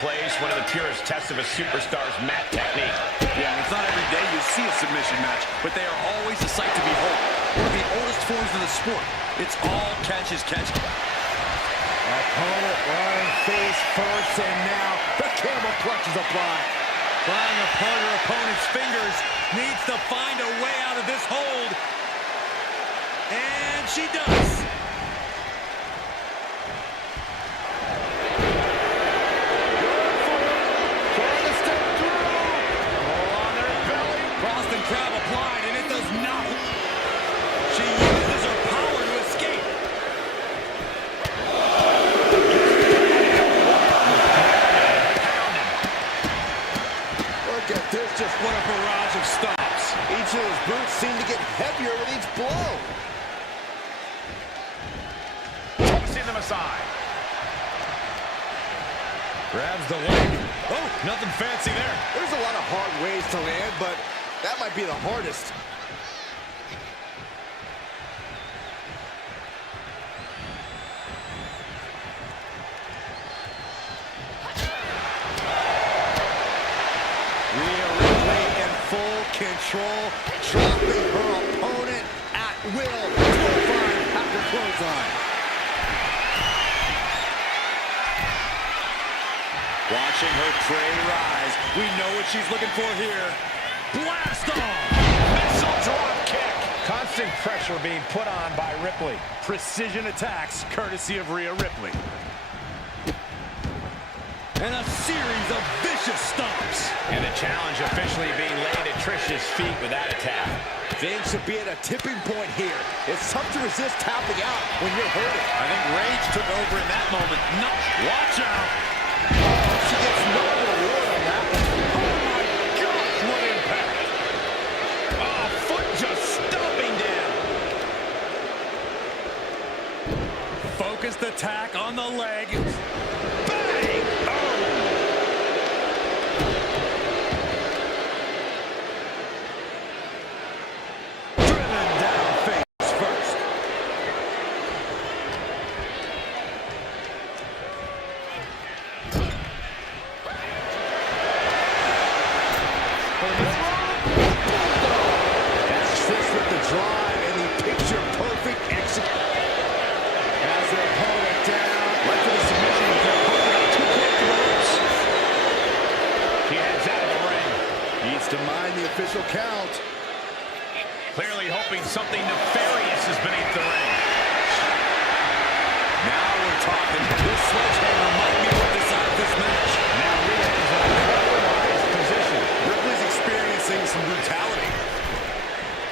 Plays one of the purest tests of a superstar's mat technique. Yeah, it's not every day you see a submission match, but they are always a sight to behold. One of the oldest forms of the sport. It's all catch as catch. Opponent running face first, and now the camel clutch is applied. Trying to pull her opponent's fingers, needs to find a way out of this hold. And she does. Crab applied, and it does not. She uses her power to escape. Look at this, just what a barrage of stomps. Each of those boots seem to get heavier with each blow. Tossing them aside. Grabs the leg. Oh, nothing fancy there. There's a lot of hard ways to land, but that might be the hardest. Rhea Ripley in full control, dropping her opponent at will. 4-5 after clothesline. Watching her prey rise. We know what she's looking for here. Blast off! Missile drop kick. Constant pressure being put on by Ripley. Precision attacks, courtesy of Rhea Ripley. And a series of vicious stomps. And the challenge officially being laid at Trish's feet with that attack. Things should be at a tipping point here. It's tough to resist tapping out when you're hurting. I think rage took over in that moment. No, watch out! She gets no reward on that one. Oh my gosh, what impact! Oh, foot just stomping down. Focused attack on the leg. Bang! Oh! Driven down face first. Assists with the drive and the picture-perfect execution. As they hold it down, right to the submission. They're hooking up too close to the ropes. She heads out of the ring. Needs to mind the official count. Clearly hoping something nefarious is beneath the ring. Now we're talking. This sledgehammer might be what decides this match. Now Rhea is in a compromised position. Ripley's experiencing some brutality.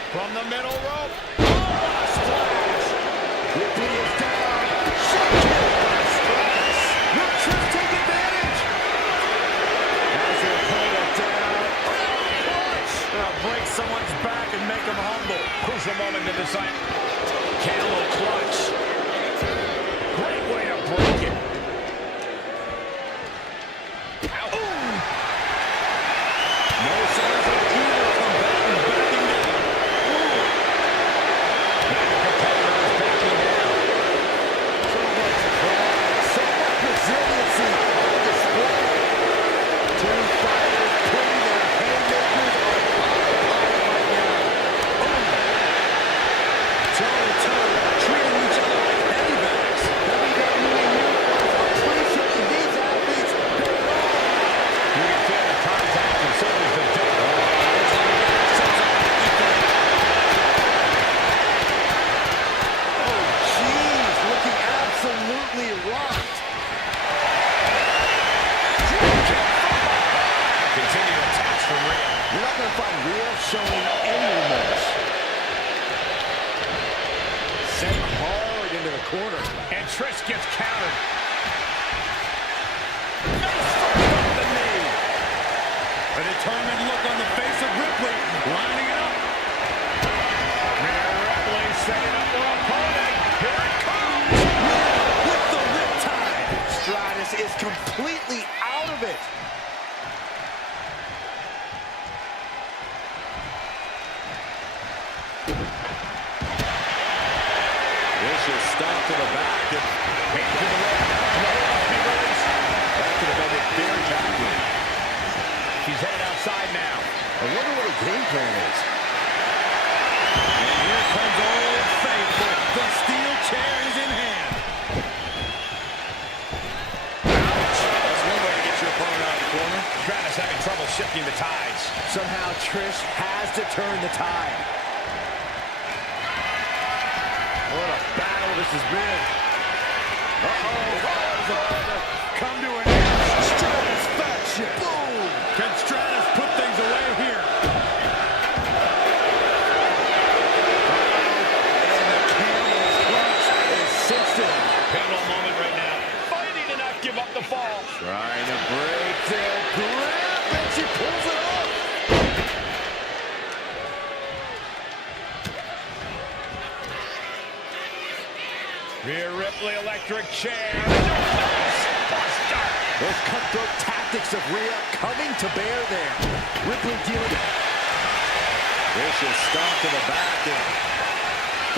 From the middle rope. Oh, splash! Ripley is down. Shot kick by Stratus. Will Trish take advantage? As they hold it down. Now break someone's back and make them humble. Crucial moment to decide. Camel clutch. Great way to break it. Ooh. No signs of either combatant backing down. Now the competitor is backing down. So much pride, so much resiliency on display. Two fighters putting their haymakers on autopilot right now. Toe-to-toe, treating each other like heavy bags. WWE universe appreciating these athletes. You can feel the contact and so does the deck. Oh, jeez, looking absolutely rocked. Continued attacks from Rhea. You're not going to find Rhea showing any remorse. Sent hard into the corner. And Trish gets countered. Face first off the knee. A determined look on the face of Ripley, lining it up. Rhea Ripley setting up her opponent. Here it comes. With the riptide. Stratus is completely out of it. Vicious stomp to the back. And hand to the rope. No, be released. That could have ended very I wonder what her game plan is. And here comes Old Faithful. The steel chair is in hand. Ouch. That's one way to get your opponent out of the corner. Stratus having trouble shifting the tides. Somehow Trish has to turn the tide. What a battle this has been. Come to an end. Stratusfaction. Boom. Can Stratus put things away here? And the camel's clutch is sensitive. Pivotal moment right now. Fighting to not give up the fall. Trying to break the grip, and she pulls it off. Rhea Ripley, electric chair. Buster. Those cutthroat tactics of Rhea coming to bear there. Ripley dealing. Vicious stomp to the back. And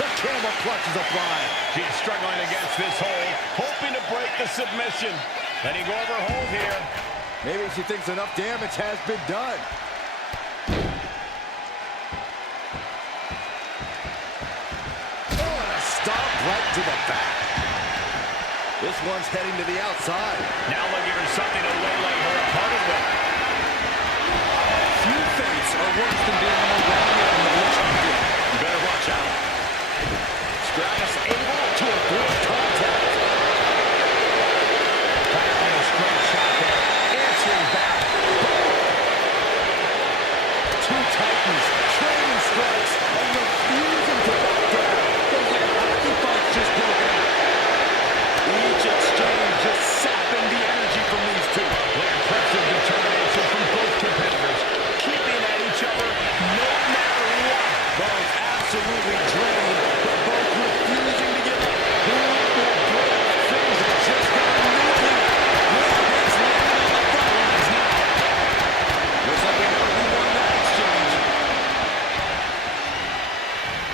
the camel clutch is applied. She's struggling against this hold, hoping to break the submission. Letting go of her hold here. Maybe she thinks enough damage has been done. Oh, and a stomp right to the back. This one's heading to the outside. Now looking for something to waylay her opponent with. Few fates are worse than being on the wrong end of the champion. You better watch out. Stratus able to avoid contact. Firing a straight shot there. Answering back. Two titans trading strikes and refusing to back down. Those like hockey fights just broke out. Each exchange just sapping the energy from these two. Impressive determination from both competitors. Keeping at each other no matter what. Both absolutely drained, but both refusing to give up. Who will break? Things have just gone moving. Rhea has landed on the front lines now. Looks like we know who won that exchange.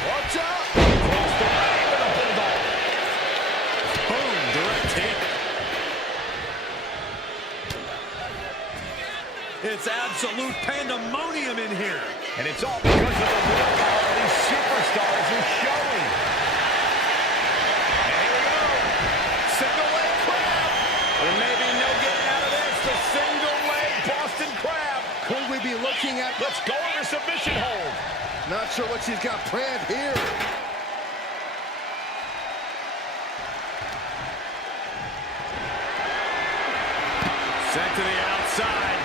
Watch out! Cross the line with a bulldog. Boom, direct hit. It's absolute pandemonium in here. And it's all because of the willpower these superstars are showing. And here we go. Single leg crab. There may be no getting out of this. The single leg Boston crab. Could we be looking at... Let's go under submission hold. Not sure what she's got planned here. Sent to the outside.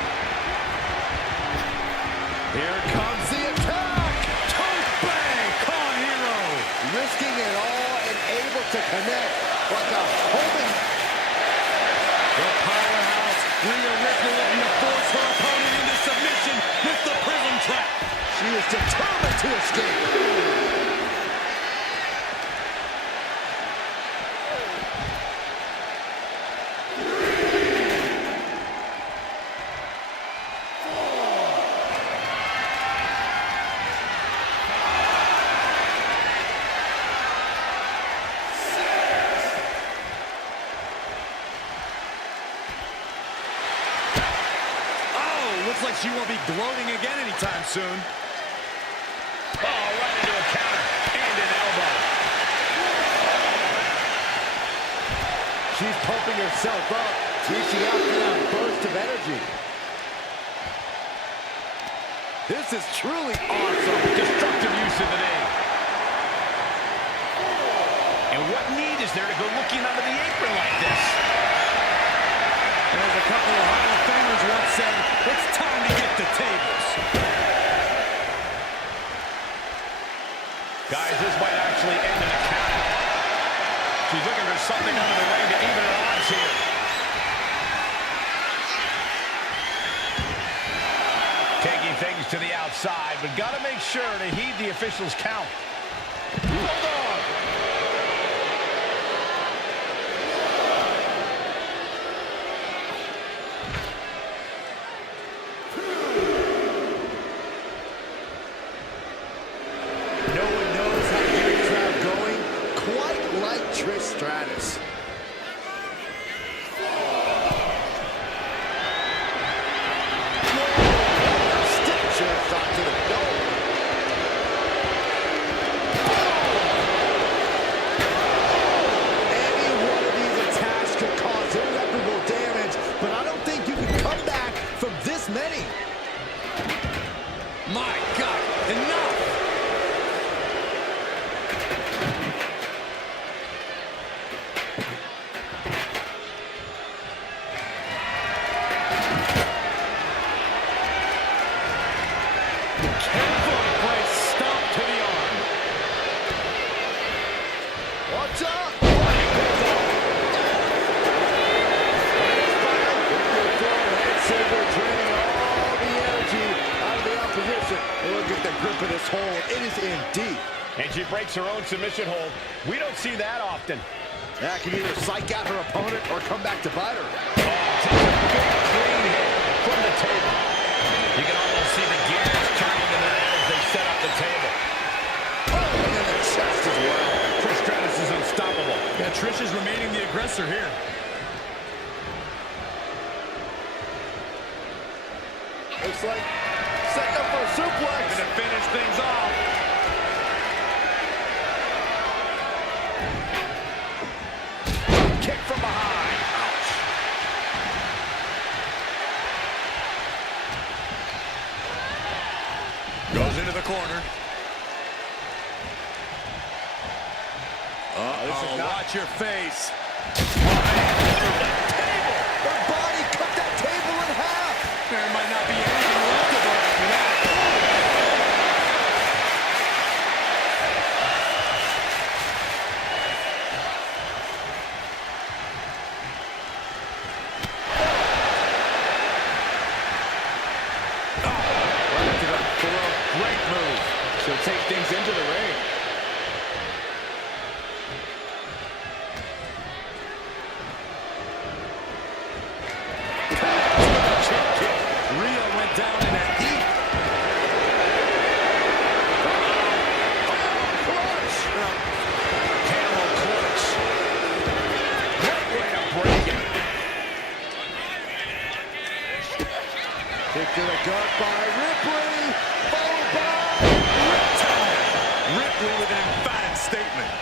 Here comes the attack! Tope bang! Con hero! Risking it all and able to connect like a homing... The powerhouse, Rhea Ripley, looking to force her opponent into submission with the prison trap. She is determined to escape. Looks like she won't be gloating again anytime soon. Oh, right into a counter and an elbow. She's pumping herself up, reaching out for that burst of energy. This is truly awesome. Destructive use of the knee. And what need is there to go looking under the apron like this? And as a couple of Hall of Famers once said, it's time to get the tables. Guys, this might actually end in a count. She's looking for something under the ring to even her odds here. Taking things to the outside, but got to make sure to heed the official's count. Hold on. No one knows how to get a crowd going quite like Trish Stratus. Stick shift And she breaks her own submission hold. We don't see that often. That can either psych out her opponent or come back to bite her. Oh, takes a big clean hit from the table. You can almost see the gears turning in their head as they set up the table. Oh, and in the chest as well. Trish Stratus is unstoppable. Yeah, Trish is remaining the aggressor here. Looks like setting up for a suplex. And to finish things off. Kick from behind. Ouch. Goes into the corner. Uh-oh, watch your face. Her body cut that table in half. There might not be anything left of her after that. Right to the throat. Great move. She'll take things into the ring. Rhea went down in a heap. Camel clutch. Great way to break it. Kick to the gut by Ripley. Followed by Ripley with an emphatic statement.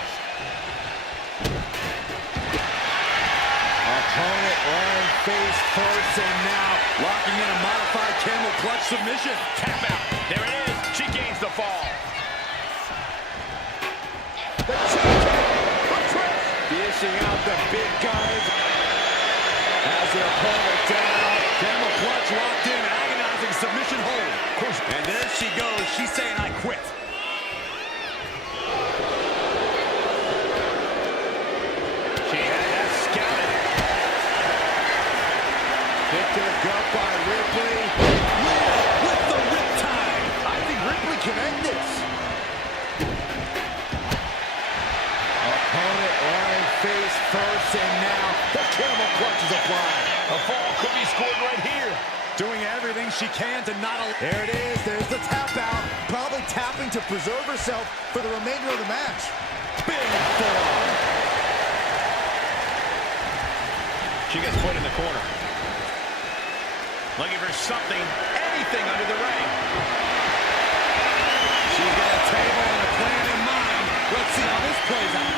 opponent lying face first, and now Locking in a modified camel clutch submission. Tap out. There it is. She gains the fall. the cheek kick for Trish. Dishing out the big guns. Has the opponent down. Camel clutch locked in. Agonizing submission hold. And there she goes. She's saying, I quit. She had that scouted. Kick to the gut by Ripley. With the riptide. I think Ripley can end this. Opponent lying face first, and now the camel clutch is applied. A fall could be scored right here. Doing everything she can to not allow. There it is. There's the tap out. Probably tapping to preserve herself for the remainder of the match. Big forearm. She gets put in the corner. Looking for something, anything under the ring. She's got a table and a plan in mind. Let's see how this plays out.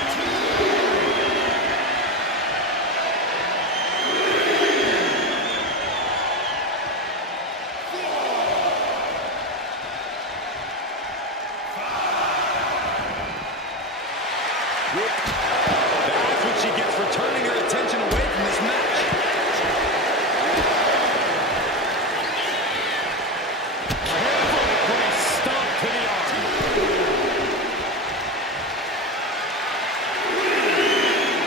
That's what she gets for turning her attention away from this match. Careful, great stomp to the arm.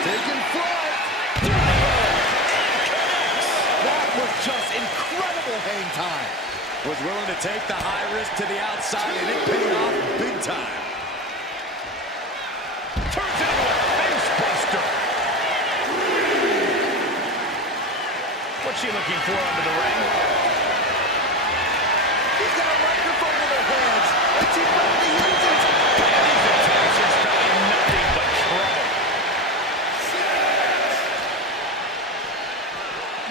Taking flight. That was just incredible hang time. Was willing to take the high risk to the outside, and it paid off big time. Turns it into a face buster. What's she looking for under the ring? He's got a microphone in her hands, and she's ready to use it. And these attacks are spelling nothing but trouble.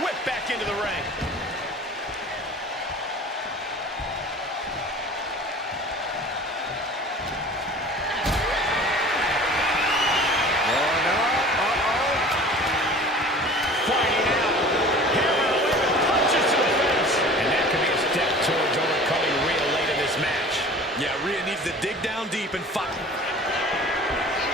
Whip back into the ring. Fighting out. Hammer away with punches to the face. And that could be a step towards overcoming Rhea late in this match. Yeah, Rhea needs to dig down deep and fight.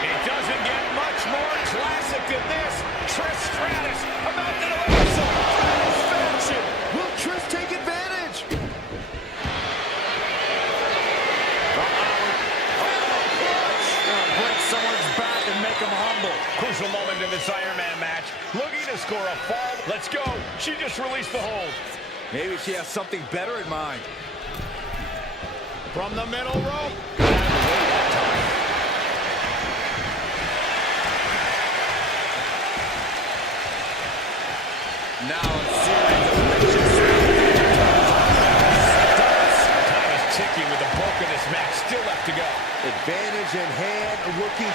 It doesn't get much more classic than this. Trish Stratus about to deliver some satisfaction. Will Trish take advantage? Break someone's back and make them humble. Crucial moment in this Iron Man match. Looking to score a fall. Let's go. She just released the hold. Maybe she has something better in mind. From the middle rope. Got out of the way that time. Now a series of vicious Time is ticking with the bulk of this match still left to go. Advantage in hand, looking.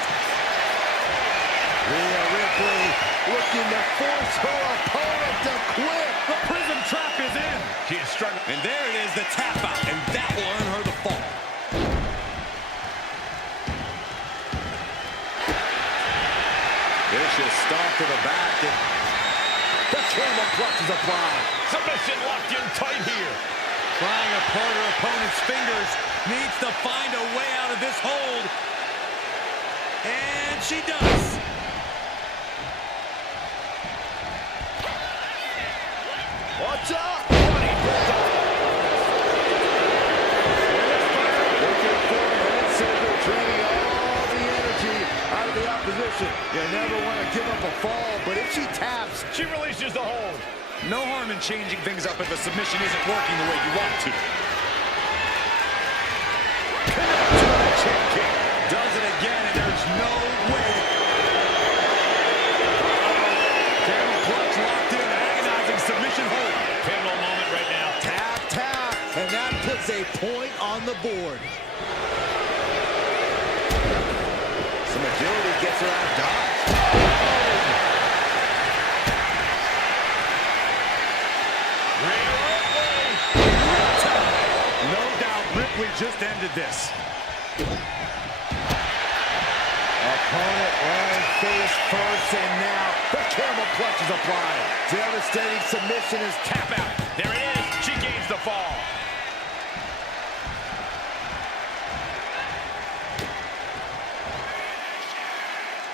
Rhea Ripley looking to force her opponent to quit. The prison trap is in. She is struggling. And there it is, the tap out, and that will earn her the fall. Vicious stomp to the back, and The camel clutch is applied. Submission locked in tight here. prying apart her opponent's fingers, needs to find a way out of this hold. And she does. Watch out! Running bulldog. Looking for a head saver, draining all the energy out of the opposition. You never want to give up a fall, but if she taps, She releases the hold. No harm in changing things up if a submission isn't working the way you want to. connect to the chin kick. Does it again, and there's no way. Camel clutch locked in, agonizing submission hold. Pivotal moment right now. Tap, tap, and that puts a point on the board. Some agility gets her out of dodge. No doubt Ripley just ended this. Opponent lying face first, and now the camel clutch is applied. Devastating submission is Tap out. There it is. She gains the fall.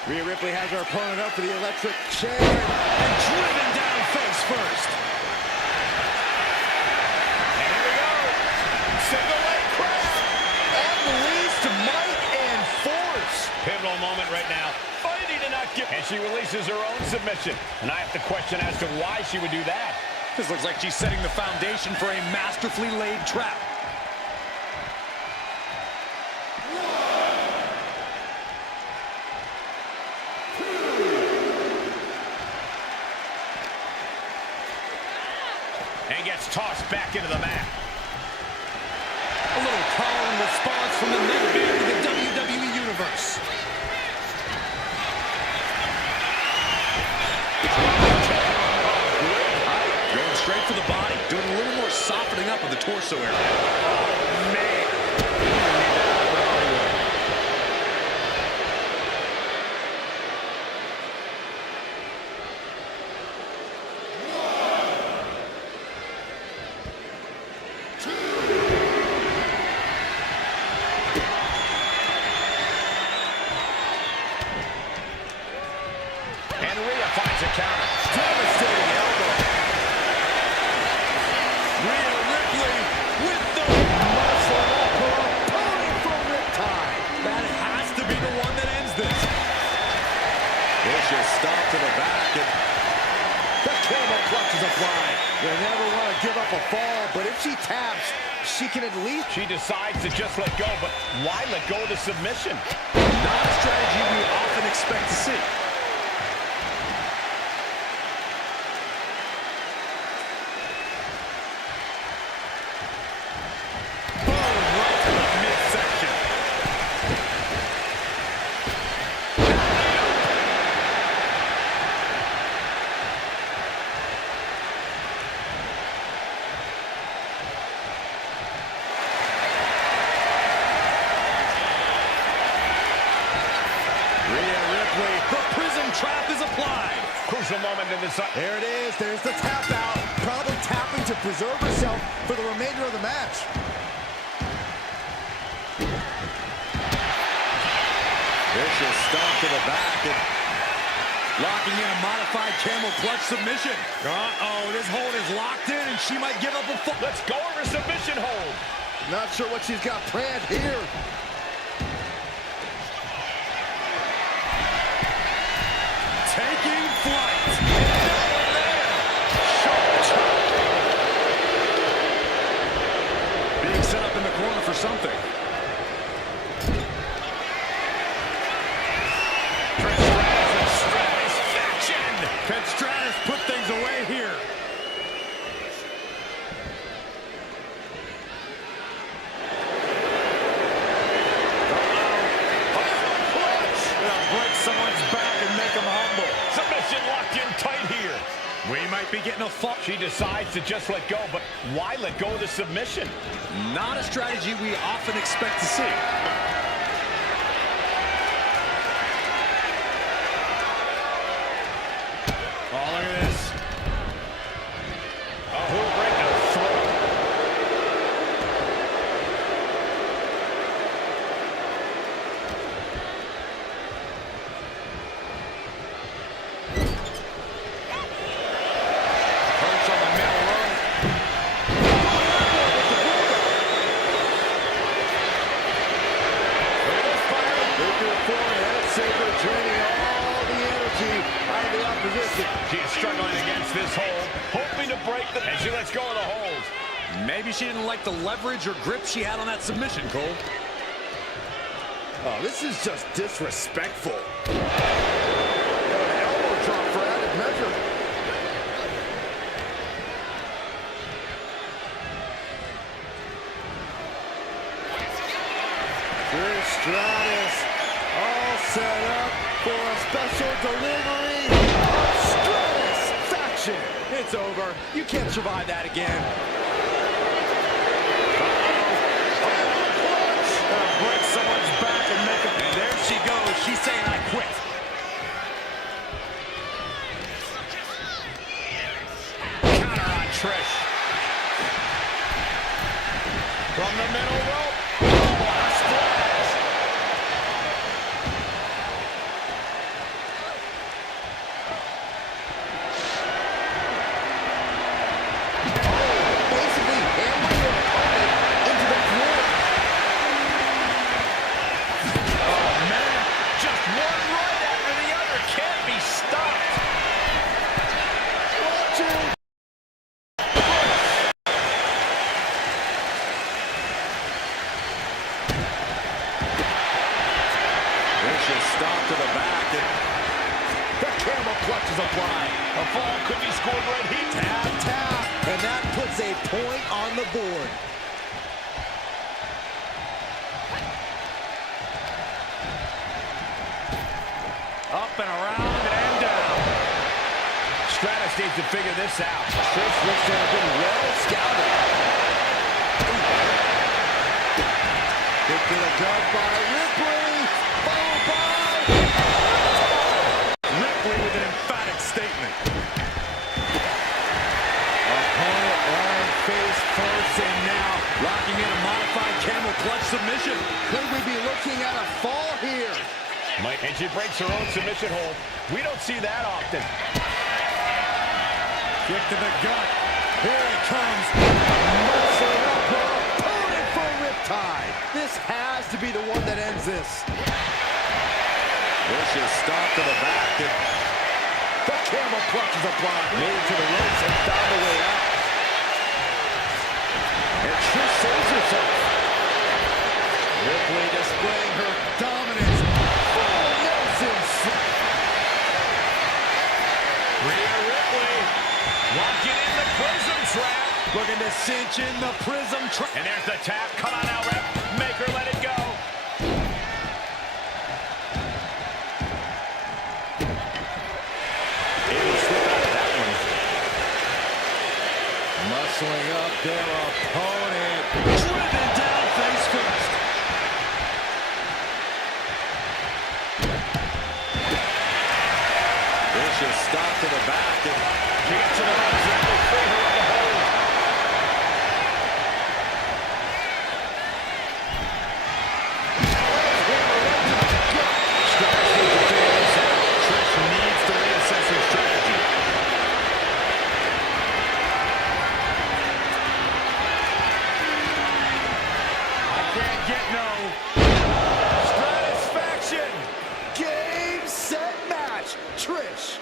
Rhea Ripley has her opponent up for the electric chair. And driven down face first. And here we go. Single leg crab. Unleashed might and force. Pivotal moment right now. Fighting to not give. And she releases her own submission. And I have to question as to why she would do that. This looks like she's setting the foundation for a masterfully laid trap. And gets tossed back into the mat. A little call and response from the nightmare of the WWE Universe. Going straight for the body, doing a little more softening up of the torso area. Oh, man. And Rhea finds a counter. Devastating elbow. Rhea Ripley with the Muscle up her opponent for riptide. That has to be the one that ends this. Vicious stomp to the back, and the camel clutch is applied. You never want to give up a fall, but if she taps, she can at least. She decides to just let go, but why let go of the submission? Not a strategy we often expect to see. Boom, right to the midsection. Rhea Ripley. The prison trap is applied. Crucial moment in this. There it is. There's the tap out. Probably tapping to preserve herself for the remainder of the match. Vicious stomp to the back and locking in a modified camel clutch submission. Uh-oh, this hold is locked in and she might give up a foot. Let's go over submission hold. Not sure what she's got planned here. Taking flight. Being set up in the corner for something. Trish Stratus and Stratus faction. Can Stratus put things things away here. Break someone's back and make them humble. Submission locked in tight here. We might be getting a fall. She decides to just let go, but why let go of the submission? Not a strategy we often expect to see. Oh, look at this. Oh, who'll break the throat? Perch on the middle rope. Draining all the energy out of the opposition. She is struggling against this hold, hoping to break the... And she lets go of the holds. Maybe she didn't like the leverage or grip she had on that submission, Cole. Oh, this is just disrespectful. An elbow drop for added measure. Trish Stratus all set up for a special delivery of Stratus faction. It's over. You can't survive that again. Break someone's back and make them. And there she goes. She's saying, I quit. Counter on Trish. From the middle rope. Oh, what a splash. Basically hammering your opponent into the floor. Oh, man. Just one right after the other. Can't be stopped. Vicious stop to the back. The camel clutch is applied. A fall could be scored right here. Tap, tap, and that puts a point on the board. Up and around and down. Stratus needs to figure this out. Trish looks to have been well scouted. Kick to the gut by Ripley, followed by... Ripley with an emphatic statement. Opponent lying face first, and now Locking in a modified camel clutch submission. could we be looking at a fall here? And she breaks her own submission hold. We don't see that often. Kick to the gut. Here it comes. Muscling up her opponent for a riptide. This has to be the one that ends this. Vicious stop to the back. The camel clutch is applied. Made to the ropes and found a way out. And Trish saves herself. Ripley displaying her dominance. Full Nelson. Rhea Ripley walking in the prism trap. Looking to cinch in the prism trap. And there's the tap. Come on now, ref. Make her let it go. Able to slip out of that one. Muscling up their opponent. Driven down face first. Vicious stop to the back. She gets to the ropes and will free her of the hold. Stratus needs to figure this out. Trish needs to reassess her strategy. I can't get no. Stratisfaction. Game, set, match. Trish.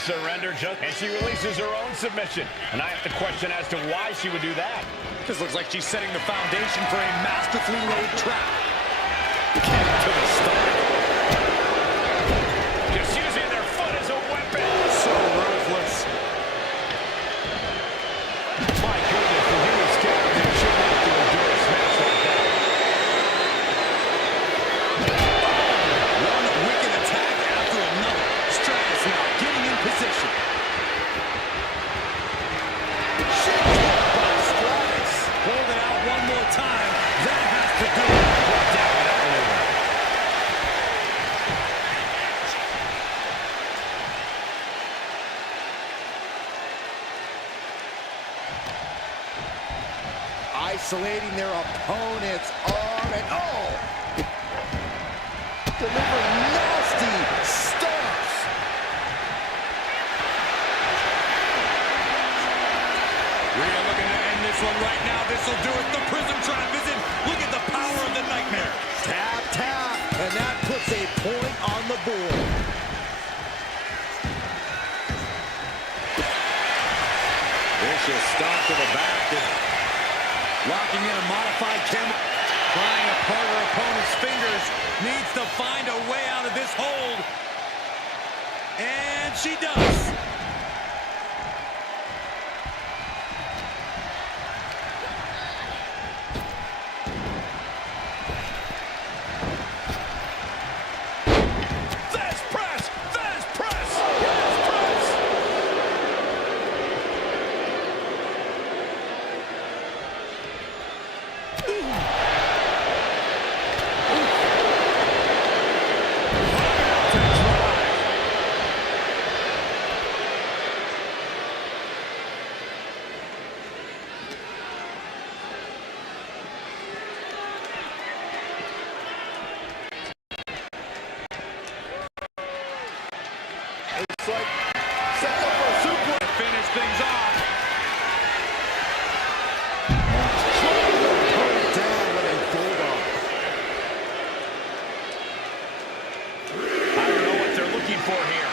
surrender, and she releases her own submission. And I have to question as to why she would do that. This looks like she's setting the foundation for a masterfully laid trap. Kick to the stomach. Just using their foot as a weapon. So ruthless. My goodness, the human skeleton shouldn't have to endure a smash like that. One wicked attack after another. Stratus now getting in position. Hold it out one more time. That has to do it. Brought down with outmaneuver. Isolating their opponent's arm and deliver nasty stomps. Rhea looking to end this one right now. This will do it. The prison trap is in. Look at the power of the nightmare. Tap, tap, and that puts a point on the board. Vicious stomp to the back. Locking in a modified camel. Prying apart her opponent's fingers. Needs to find a way out of this hold. And she does. Looks like set up for a suplex. Finish things off. Trying to put it down with a bulldog. I don't know what they're looking for here.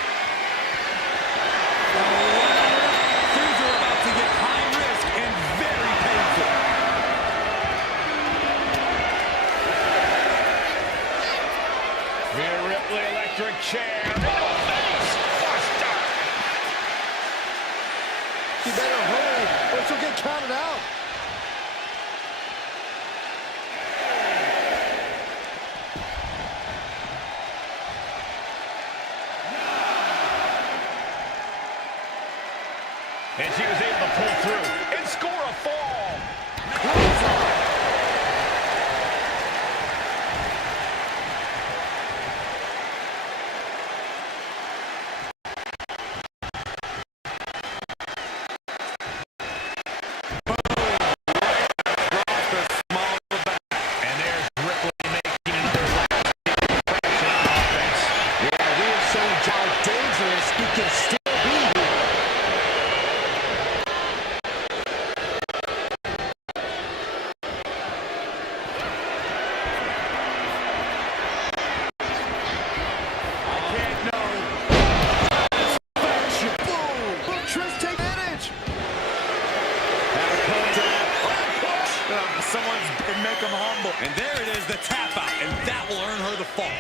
Things are about to get high risk and very painful. Rhea Ripley, electric chair. You better hurry, or she'll get counted out. And she was able to pull through and score a fall. Someone's make them humble. And there it is, the tap out, and that will earn her the fall.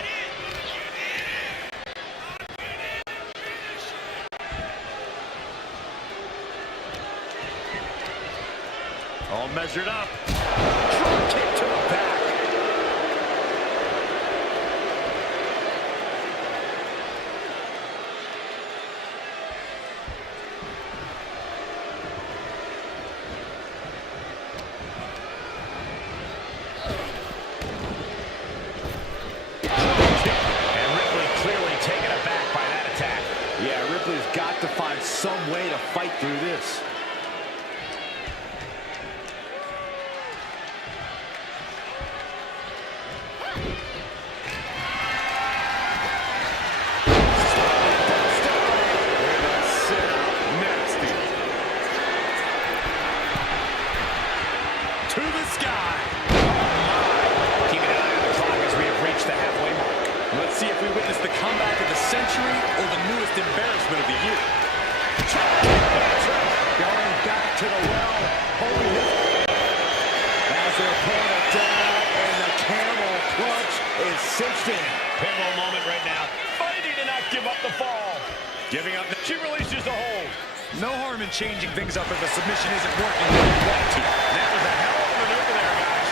All measured up. Drop kick to the back. Ripley's got to find some way to fight through this. To the sky. Keeping an eye on the clock as we have reached the halfway mark. Let's see if we witness the comeback of the century or the newest embarrassment of the year. Going back to the well. Holding his... As their opponent down, and the camel clutch is cinched in. Pivotal moment right now. Fighting to not give up the fall. Giving up. She releases the hold. No harm in changing things up if a submission isn't working the way you want it to. That was a hell of a maneuver there, guys.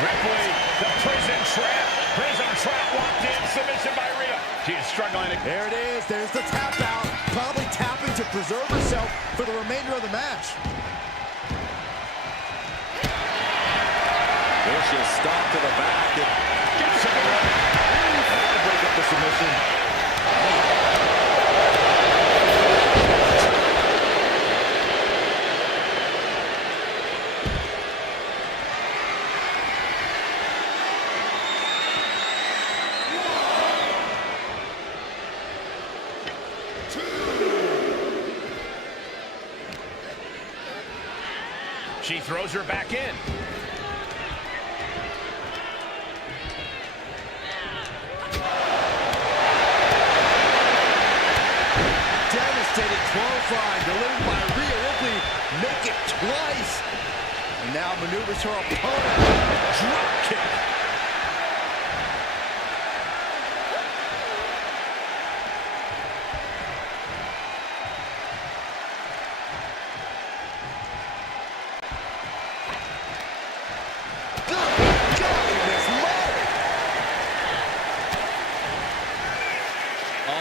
Ripley, the prison trap. Prison trap locked in. Submission by Rhea. She is struggling. There it is. There's the tap out. Probably tapping to preserve herself for the remainder of the match. Vicious stop to the back. And Gets it away. That'll break up the submission. She throws her back in. Devastating clothesline delivered by Rhea Ripley. Make it twice. And now maneuvers her opponent. Drop kick.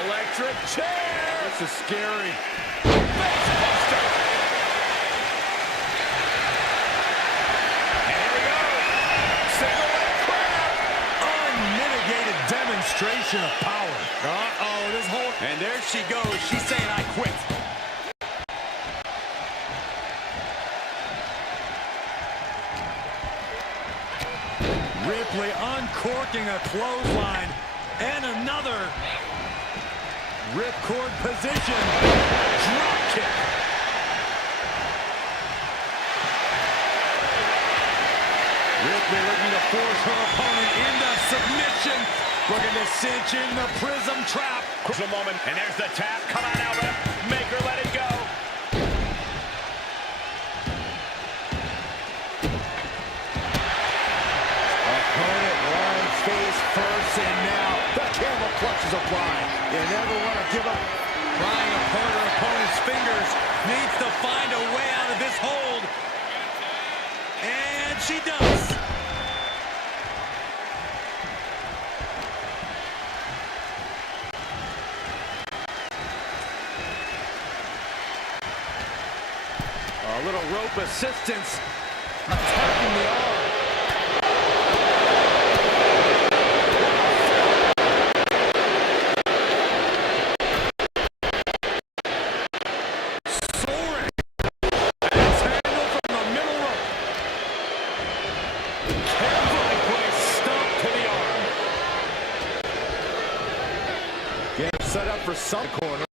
Electric chair. This is scary. Facebuster. And here we go. Single leg crab. unmitigated demonstration of power. Uh-oh, this whole... And there she goes. She's saying, I quit. Ripley uncorking a clothesline. And another. Ripcord position. Drop kick. Ripley looking to force her opponent into submission. Looking to cinch in the prism trap. Crucial moment, and there's the tap. Come on now, ref. Make her let it go. Opponent lying face first, and now the camel clutch is applied. You never want to give up. Prying apart her opponent's fingers. Needs to find a way out of this hold. And she does. A little rope assistance. Attacking the arm. Soaring. Axe handle from the middle rope. Carefully placed stomp to the arm. Getting set up for some corner.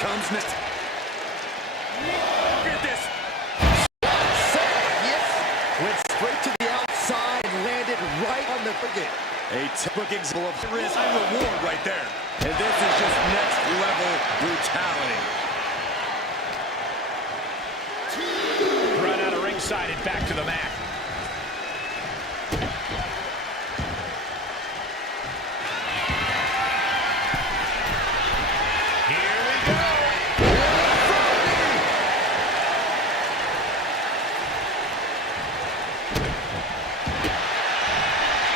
Comes next. Look at this. Yes. Went straight to the outside and landed right on the frigate. A typical example of risk and reward right there. And this is just next level brutality. Run out of ringside and back to the mat. Here we go.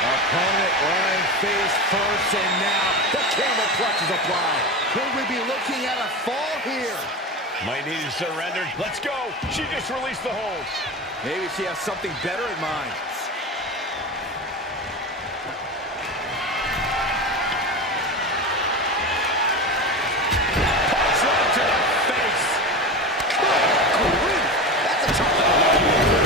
Opponent lying face first, and now the camel clutch is applied. Could we be looking at a fall here? Might need to surrender. Let's go. She just released the hold. Maybe she has something better in mind. Punch right to the face. Good grief. That's a tough one.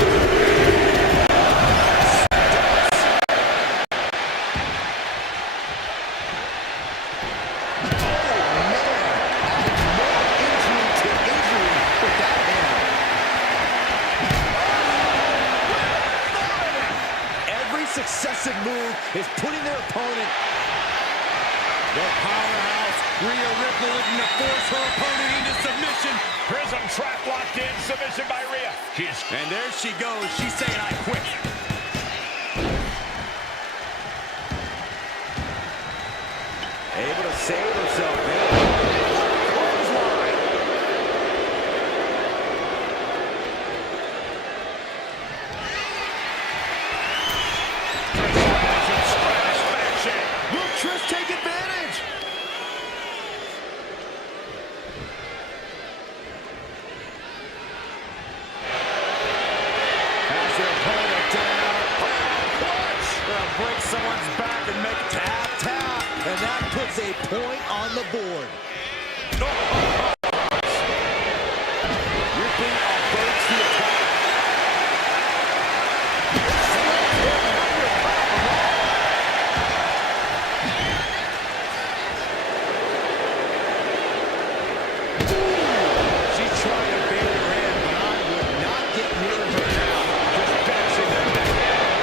is putting their opponent. The powerhouse, Rhea Ripley, looking to force her opponent into submission. Prism trap locked in, submission by Rhea. And there she goes. She's saying, I quit. Able to save herself. Clothesline. Will Trish take advantage? Has their opponent down. Clutch. They'll break someone's back and make tap, tap. And that puts a point on the board. Ripley averts the attack. She's trying to bait her in, but I would not get near her now. Just bashing the neck.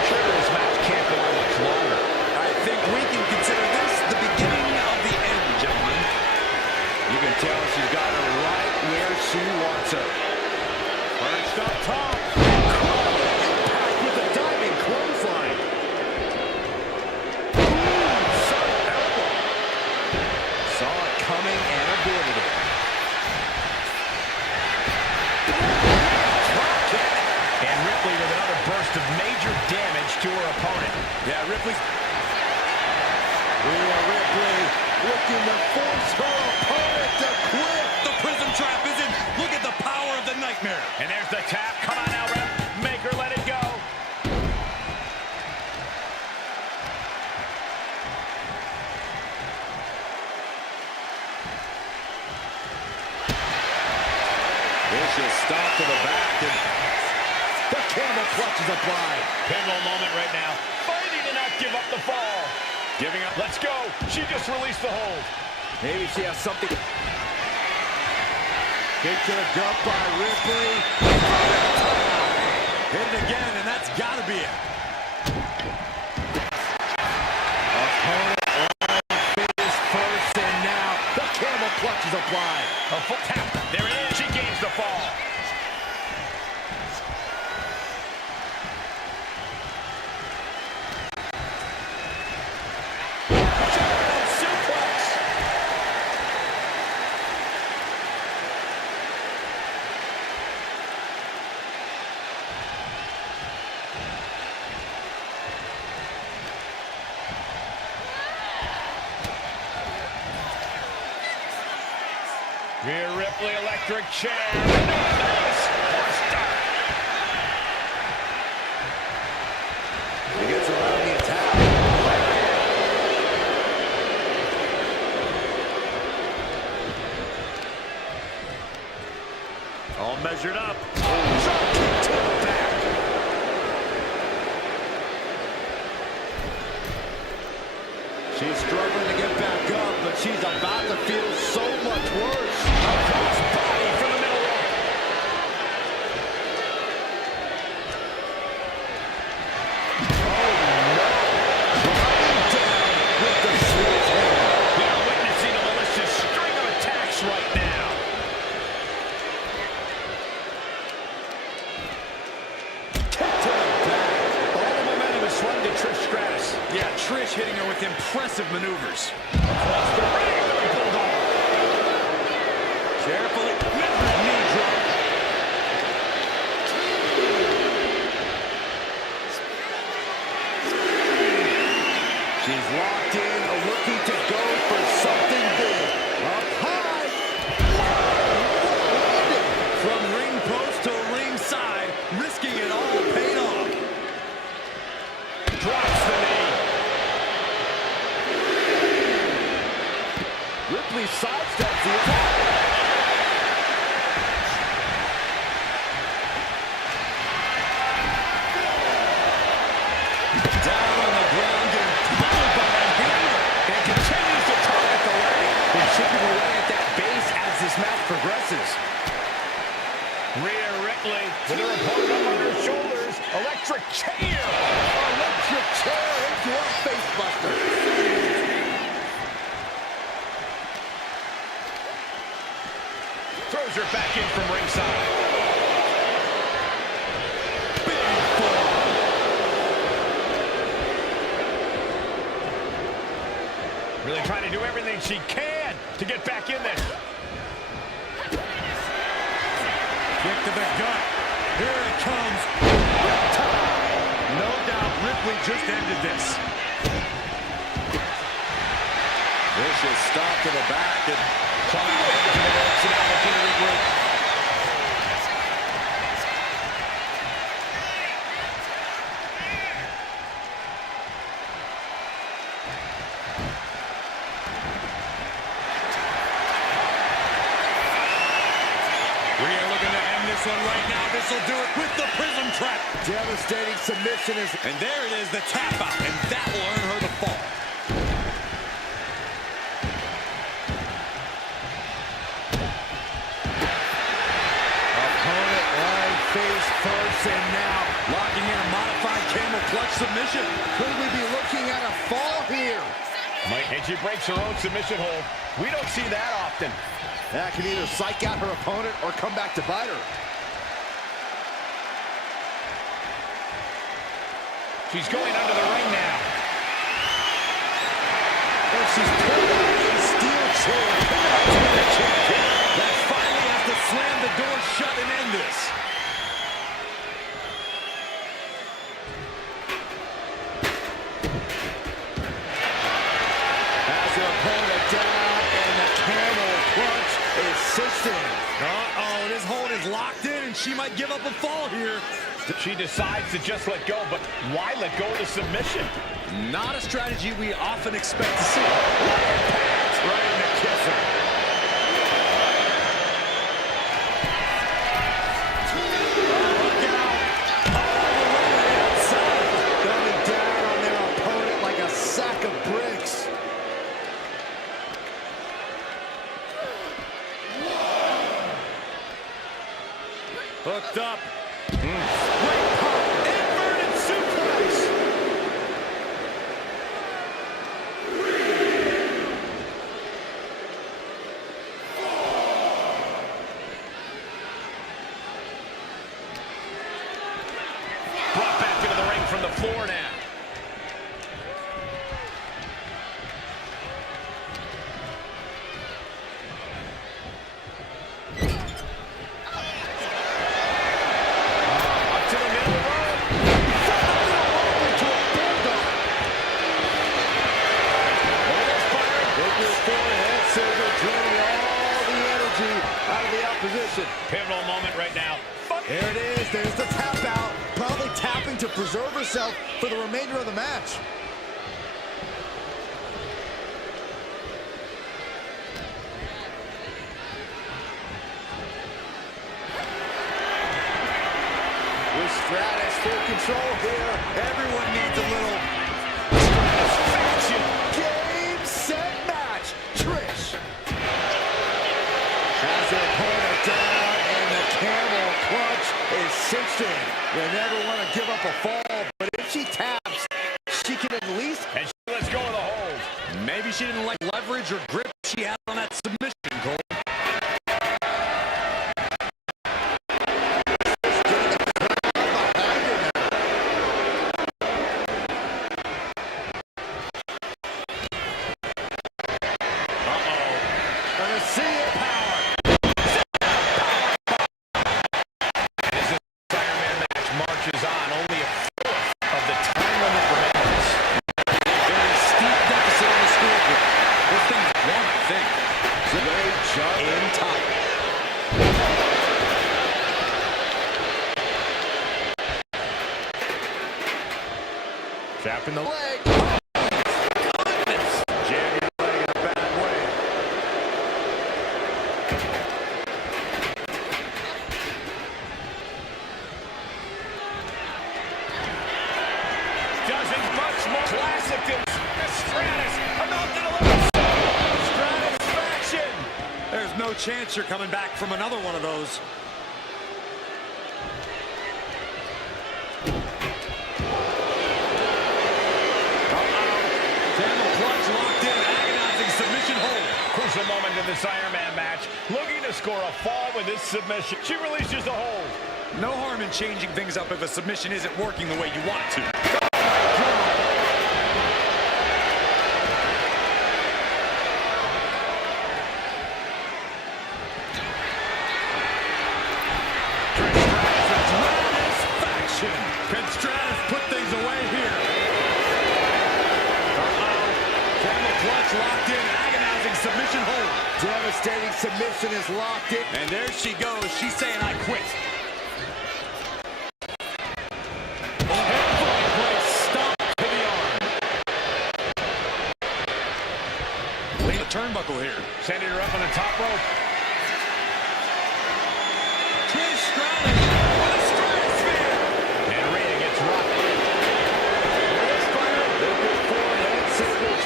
Sure, this match can't go on much longer. I think we can consider this the beginning of the end, gentlemen. You can tell she's got her right where she wants her. First up top. Impact with a diving clothesline. Sudden elbow. Saw it coming and avoided it. And Ripley with another burst of major damage to her opponent. Yeah, Ripley's... Rhea Ripley looking to force her opponent to quit. The prism trap is in. Look at the power of the nightmare. And there's the tap. Come on now, ref. Make her let it go. Vicious stop to the back, and the camel clutch is applied. Pivotal moment right now. Fighting to not give up the fall. Giving up. Let's go. She just released the hold. Maybe she has something. Kick to the gut by Ripley. Hit it again, and that's got to be it. Opponent on face first, and now the camel clutch is applied. A full tap. There it is. She gains the fall. Rhea Ripley, electric chair. Nice. He gets around the attack. All measured up. Drop kick to the back. She's struggling to get back up, but she's about to feel so much worse. Cross body from the middle rope. We are witnessing a malicious string of attacks right now. Kick to the back. All the momentum is swung to Trish Stratus. Yeah, Trish hitting her with impressive maneuvers. Across the ring. He pulled off. Carefully. Measured knee drop. She's locked in, looking to go for something big. Up high. From ring post to ringside, risking it all paid off. Drops the knee. Ripley sidesteps the attack. Down on the ground and pummeled by a hammer. And continues to target the leg. They're chipping away at that base as this match progresses. Rhea Ripley with her opponent up on her shoulders. Electric chair. Electric chair into your face buster. Throws her back in from ringside. Really trying to do everything she can to get back in there. Kick to the gut. Here it comes. No doubt Ripley just ended this. Vicious stop to the back and climbing over to the ropes and out to the regroup. Rhea looking to end this one right now. This will do it with the prism trap. Devastating submission is... And there it is, the tap out. And that will earn her the fall. Opponent lying face first and now Locking in a modified camel clutch submission. could we be looking at a fall here? And she breaks her own submission hold. We don't see that often. That can either psych out her opponent or come back to bite her. She's going under the ring now. And she's pulled out a steel chair. That finally has to slam the door shut and end this. Has her opponent down and the camel clutch is cinched. Uh-oh, this hold is locked in and she might give up a fall here. She decides to just let go, but why let go of the submission? Not a strategy we often expect to see. Right in the kisser. Look out. All the way to the outside. Coming down on their opponent like a sack of bricks. Hooked up. Inverted suplex. Brought back into the ring from the floor now. Up to the middle of the road. Into a bulldog. Look at this fire. With your forehead scissor draining all the energy out of the opposition. Pivotal moment right now. There it is. There's the tap out. Probably tapping to preserve herself for the remainder of the match. With Stratus full control here. Everyone needs a little satisfaction. Game, set, match. Trish has her opponent down, and the camel clutch is cinched in. You never want to give up a fall, but if she taps, she can at least... And she lets go of the hold. Maybe she didn't like leverage or grip she had on that submission, Cole. Gonna see it, power. As this Ironman match marches on, only a fourth of the time limit remains. Very steep deficit on the scoreboard. This thing's one thing. Great jump in time. Trapped in the Leg. goodness. Jam your leg in a bad way. Doesn't much more. Classic to Stratus. About to deliver. Stratisfaction. There's no chance you're coming back from another one of those. Oh, crucial moment in this Iron Man match, looking to score a fall with this submission. She releases the hold. No harm in changing things up if a submission isn't working the way you want it to. Can Stratus put things away here? Camel clutch locked in, agonizing submission hold. Devastating submission is locked in. And there she goes. She's saying, I quit. Stomp to the arm. Lean the turnbuckle here. Sending her up on the top rope. Trish Stratus with a stratosphere. And Rhea gets rocked.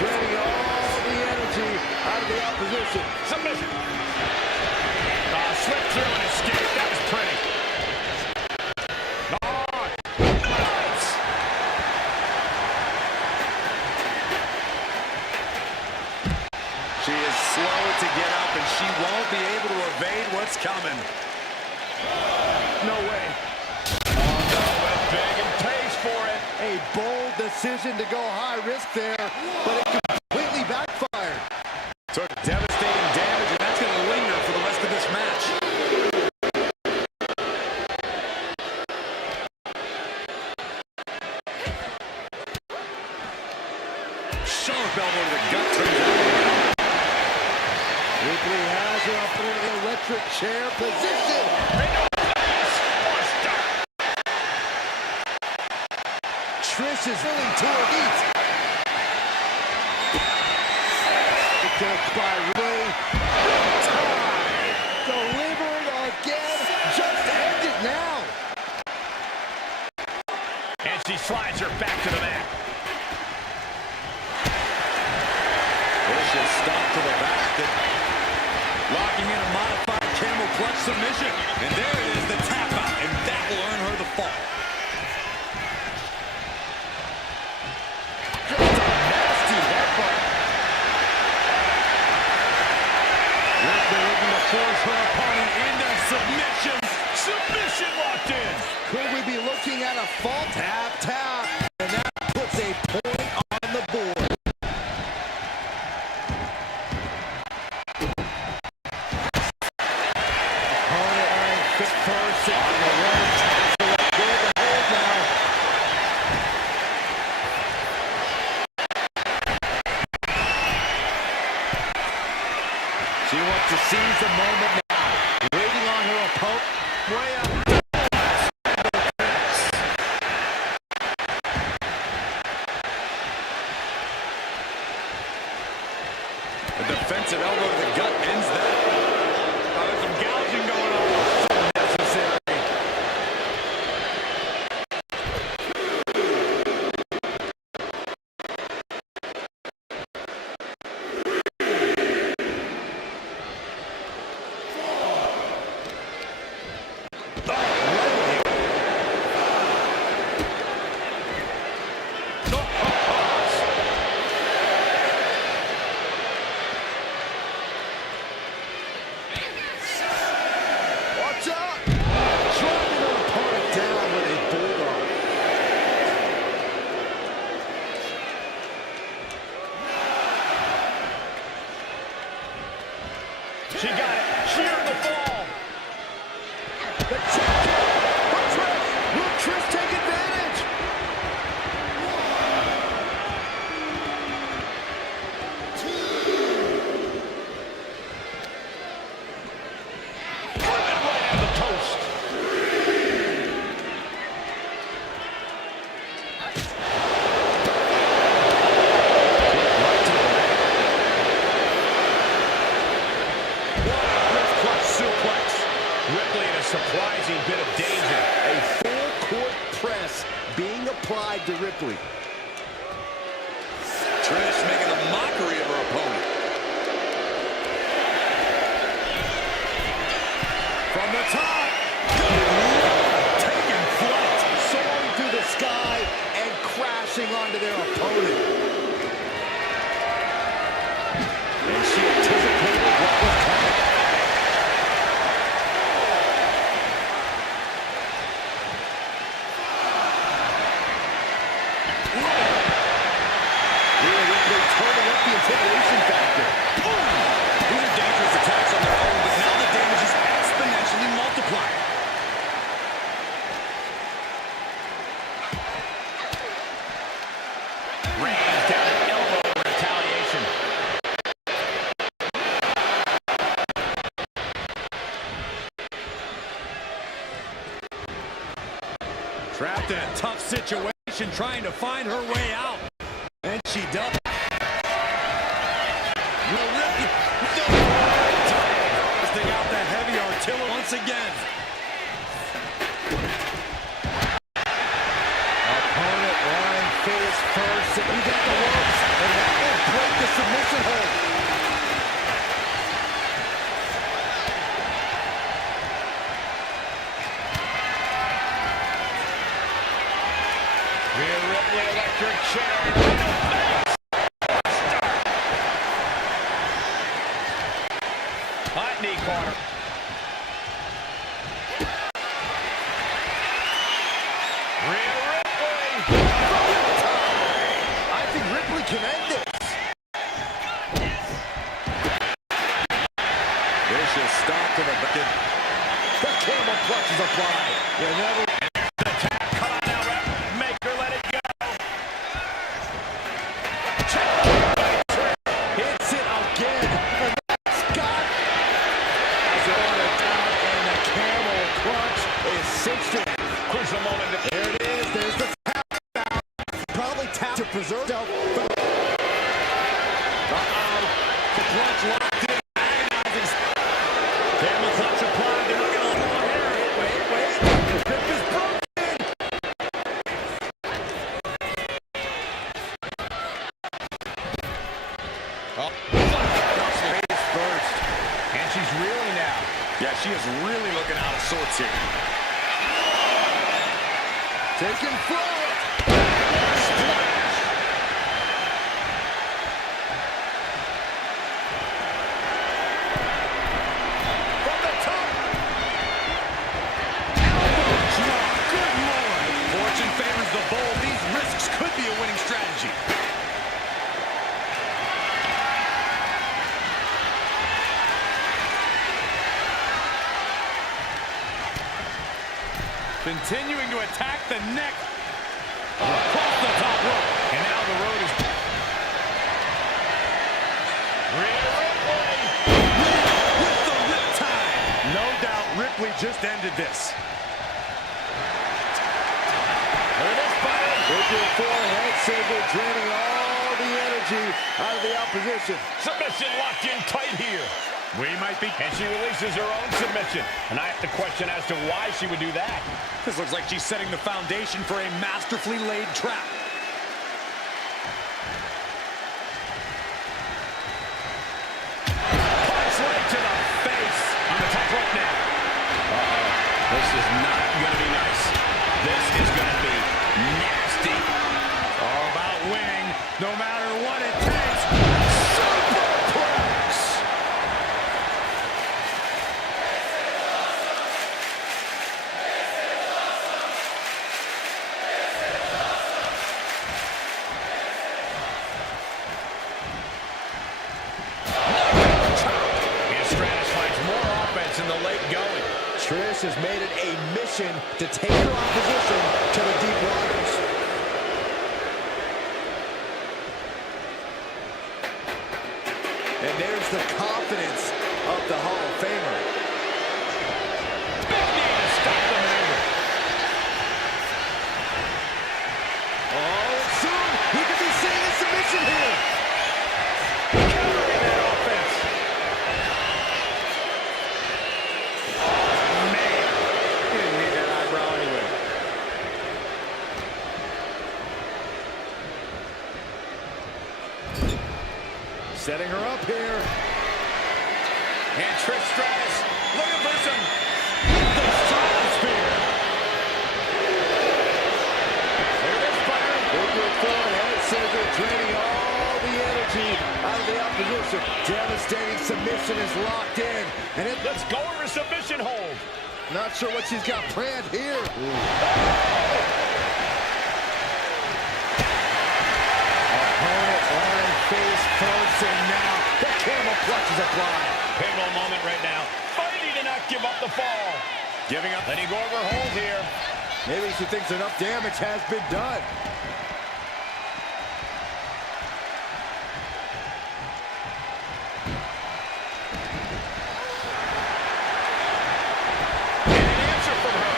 Draining all the energy out of the opposition. Submission. Slip through and escape. That was pretty. Nice. She is slow to get up, and she won't be able to evade what's coming. No way. Oh, went big and pays for it. A bold decision to go high risk there, but it completely backfired. Took devastating damage, and that's going to linger for the rest of this match. Sharp elbow to the gut. Ripley has her up in an electric chair position. Trish is willing to her feet. By Ripley. Tie. Delivered again. Just end it now. And she slides her back to the mat. Vicious stomp to the back. Locking in a modified camel clutch submission. And there it is, the tap out. And that will earn her the fall. Force her opponent into submission. Submission locked in. Could we be looking at a fall? Tap, tap. And that puts a point on the board. Opponent eyeing fit first on the ropes. Good to hold now. She wants to seize the moment now. Waiting on her opponent. Way up. A defensive elbow to the gut ends that. There's some gouging going on. So necessary. She got it. She earned the fall. The check. Will Trish take advantage? Driven right at the post. Ripley in a surprising bit of danger. A full court press being applied to Ripley. Trish making a mockery of her opponent. From the top. Taking flight. Soaring through the sky and crashing onto their opponent. And she anticipated Trapped in a tough situation, trying to find her way out. And she does. Rhea Ripley. Testing out that heavy artillery once again. Opponent lying face first. And he got the ropes. And that will break the submission hold. Rhea Ripley, electric chair. Hot knee corner. Rhea Ripley. I think Ripley can end this. Vicious stop to the bucket. The camel clutch is applied. You never. Preserved out. Uh-oh. The clutch locked in. Agonizing. Camel clutch applied. They're not going to let go here. Wait. The grip is broken. Oh. Face first. And she's reeling now. Yeah, she is really looking out of sorts here. Taking forward. Splash. Continuing to attack the neck. Across the top rope. And now the road is... Rhea Ripley. With the riptide. No doubt Ripley just ended this. Look at this fire. Ripley forehead saber, draining all the energy out of the opposition. Submission locked in tight here. We might be... And she releases her own submission. And I have to question as to why she would do that. This looks like she's setting the foundation for a masterfully laid trap. Punch right to the face. On the top rope now. This is not going to be nice. This is going to be nasty. All about winning, no matter what it takes. Superplex! In the late going. Trish has made it a mission to take her opposition to the deep waters. And there's the confidence of the Hall of Famer. Big knee to stop the maneuver. Oh, soon we could be seeing a submission here. Countering that offense. Setting her up here. And Trish Stratus looking for some the stratosphere. Look at this fire. Ripley forehead scissor, draining all the energy out of the opposition. Devastating submission is locked in. And it Let's go over submission hold. not sure what she's got planned here. Opponent lying face first, and now the camel clutch is applied. Pivotal moment right now. Fighting to not give up the fall. Giving up. Letting go of her hold here. Maybe she thinks enough damage has been done. And an answer from her.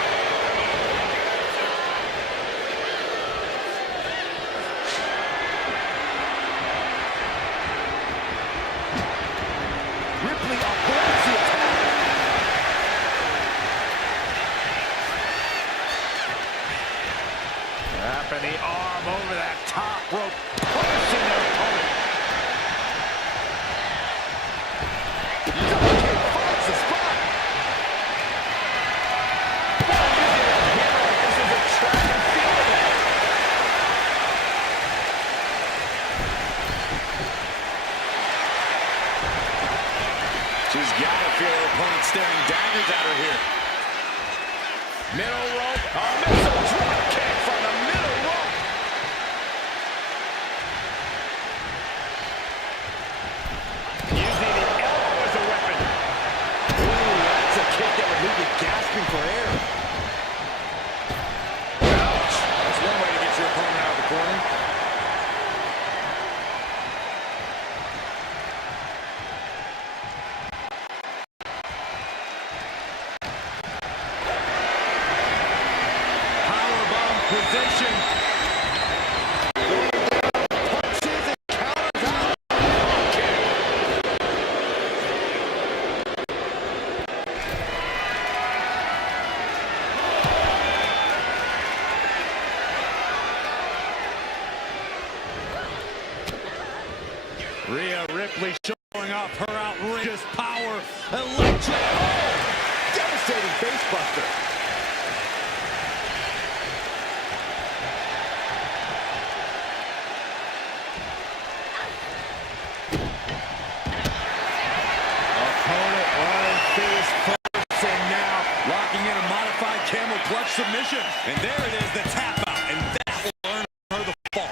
buggers at her here. Middle rope. A missile drop kick from the middle rope. Using the elbow as a weapon. Ooh, that's a kick that would leave you gasping for air. Ouch. That's one way to get your opponent out of the corner. Position. Punches and counters out. Rhea Ripley showing off her outrageous power. Electric. Oh! Devastating face buster. Opponent running face first, and now locking in a modified camel clutch submission. And there it is, the tap out, and that will earn her the fall.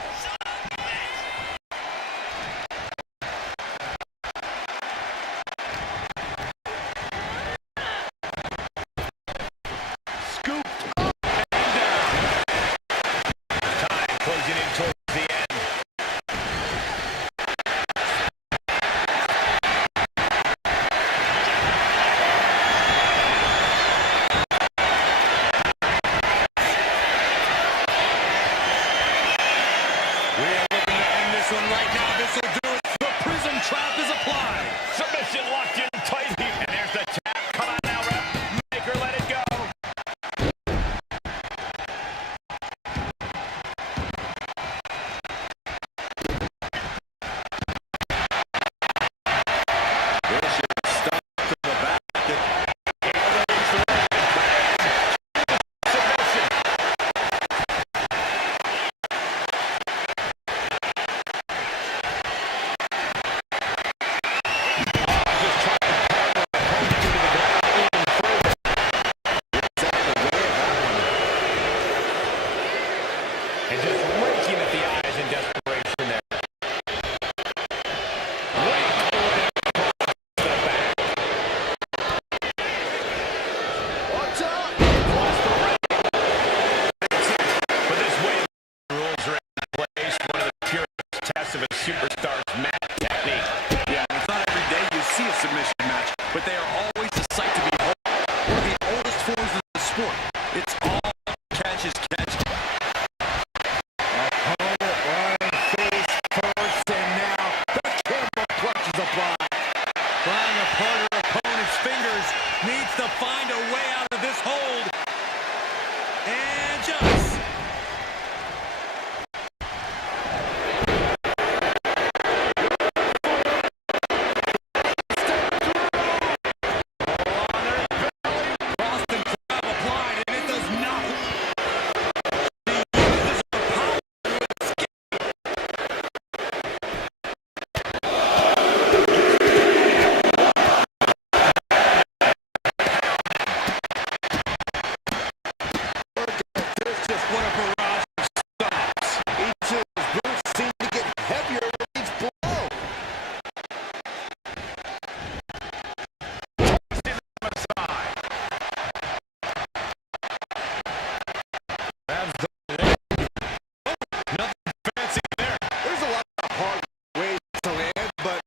Scooped up and down. Time closing in towards the end. Rhea looking to end this one right now. This will do it. The prison trap is applied. Submission locked in tight. And there's the tap. Come on now, ref. Make her let it go. This should stop to the back. Submission. And just raking at the eyes in desperation there. What's up? But this way, rules are in place. One of the purest tests of a superstar's mat technique. Yeah, it's not every day you see a submission match, but they are always a sight to behold. One of the oldest forms of the sport. It's all catch is catch. Opponent running face first, and now the camel clutch is applied. Prying apart her opponent's fingers, needs to find a way out of this hold. And just... Boston Crab applied, and it does not. She uses her power to escape. There's just one of Barrage's stops. Each of his boots seem to get heavier with each blow. Nothing fancy there. There's a lot of hard ways to land, but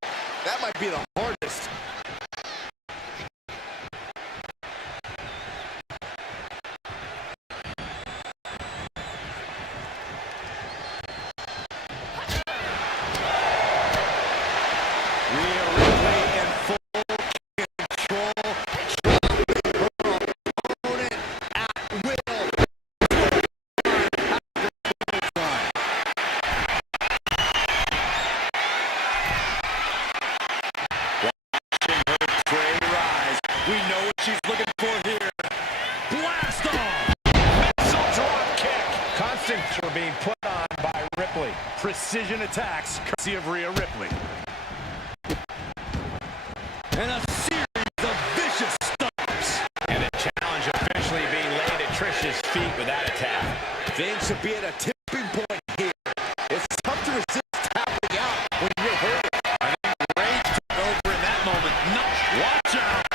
that might be the hardest. Rhea Ripley in full control. Opponent at will. Trey rise. We know what she's looking for here. Blast off! Missile drop kick. Constance were being put on by Ripley. Precision attacks, courtesy of Rhea Ripley. And a series of vicious stomps. Trish's feet with that attack. Things should be at a tipping point here. It's tough to resist tapping out when you're hurt. I think Rage took over in that moment. No, watch out.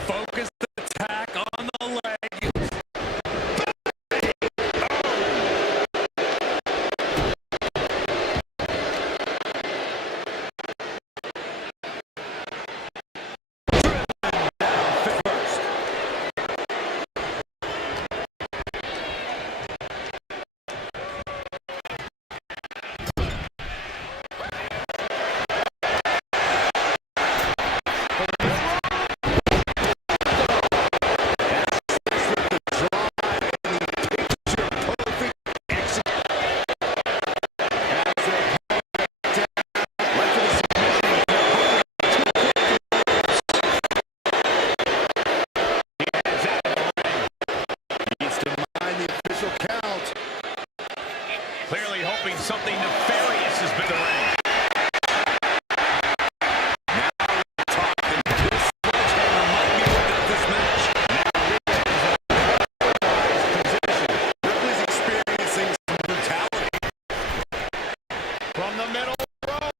Focused attack on the leg. Clearly hoping something nefarious has been the ring. From the middle row.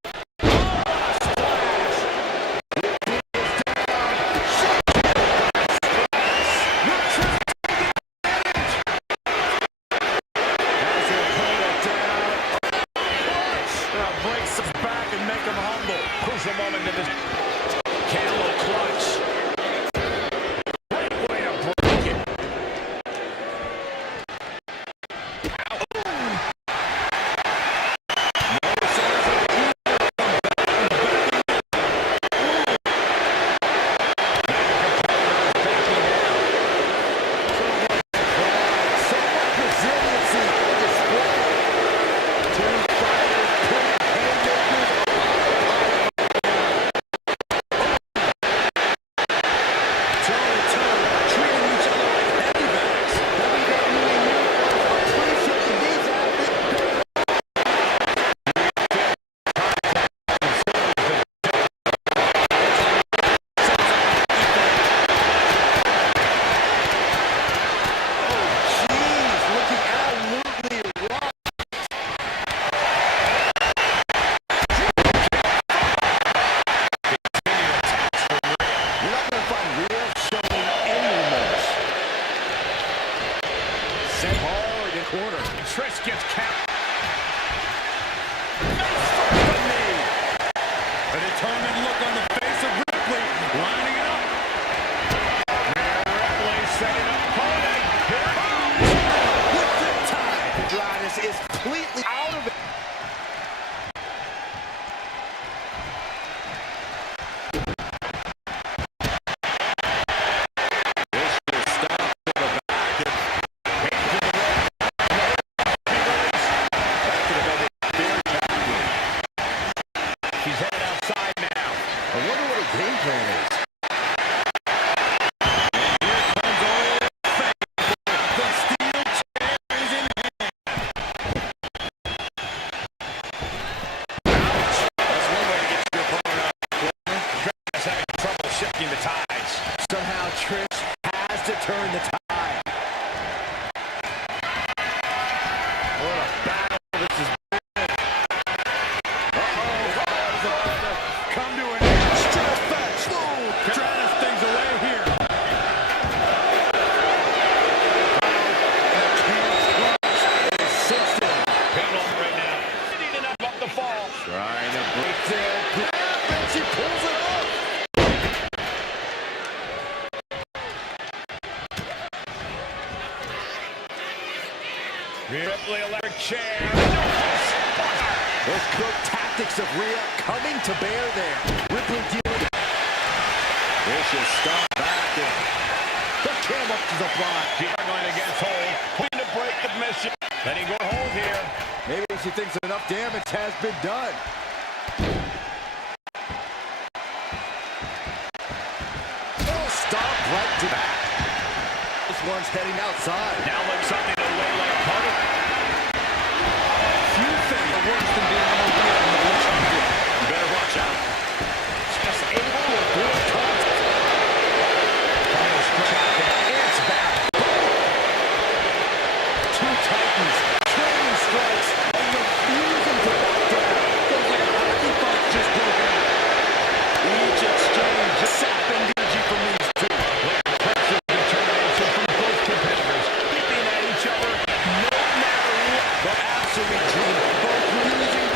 Breaks his back and make him humble. Crucial moment to this camel clutch. Great way to break it. Trish gets capped. A determined look on the face of Ripley, lining it up. Rhea Ripley setting up opponent. Here it comes. With the time, Stratus is completely out of it. Shifting the tides. Somehow Trish has to turn the tide. What a battle this has been. Come to an end. Stratus fetch. Stratus things away here. Pendulum right now. Ready to knock up the fall. Trying to break their grab, and she pulls it off. Ripley electric chair. Those quick tactics of Rhea coming to bear there. Ripley dealing. Vicious stop back in. The cam up to the block. Going against hold. Hoping to break the mission. Letting go hold here. Maybe she thinks enough damage has been done. Oh, stop right to back. This one's heading outside. Now looks something to waylay a opponent. Few things are worse than being able to get in the which you do. You better watch out. Just able to avoid contact. It's back. Two titans, trading strikes, and refusing to back down. Feels like a hockey fight just broke out. Each exchange just sapping energy from these two. Impressive determination from both competitors. Keeping at each other no matter what. The absolute dream. Both losing.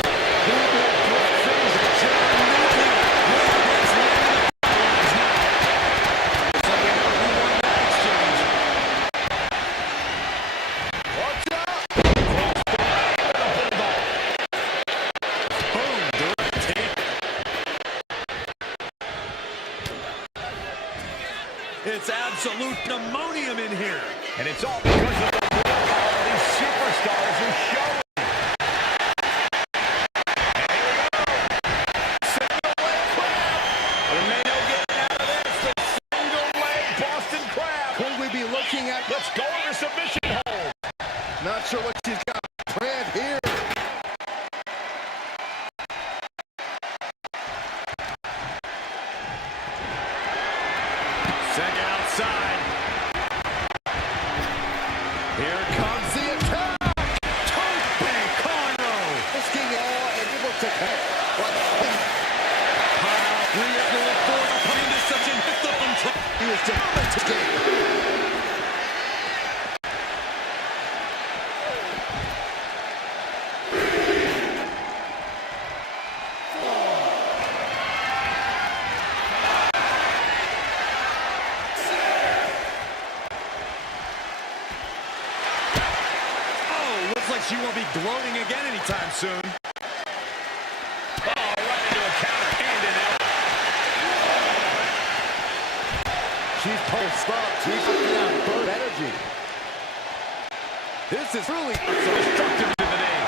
Who will break things and John Nutley. Rhea gets landed on the lines now. Looks like we know who won that exchange. Watch out! Boom, direct hit. It's absolute pneumonium in here. And it's all because of the willpower these superstars are showing. And here we go. Single leg crab. There may no getting out of this. The single leg Boston crab. Could we be looking at... Let's go into submission hold. Not sure what she's got planned here. Second outside. Here comes the attack. Tope Conro. Risking all and able to connect. Rhea going forward, putting this such an control. He was determined to get. Like she won't be gloating again anytime soon. Oh, right into a counter. Hand in out. She's pulsed up. She's putting out both energy. This is really So destructive to the knee.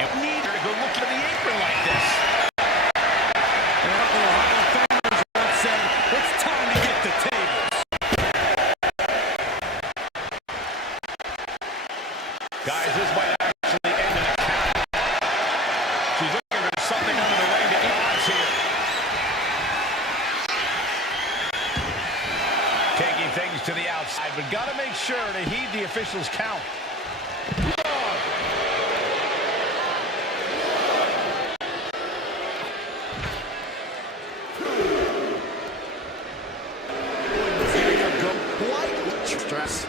And neither to go look at the apron like this. And the Hall of Famers once said, it's time to get the tables. Guys, this might actually end in a count. She's looking for something under the ring to eat odds here. Taking things to the outside, but got to make sure to heed the official's count.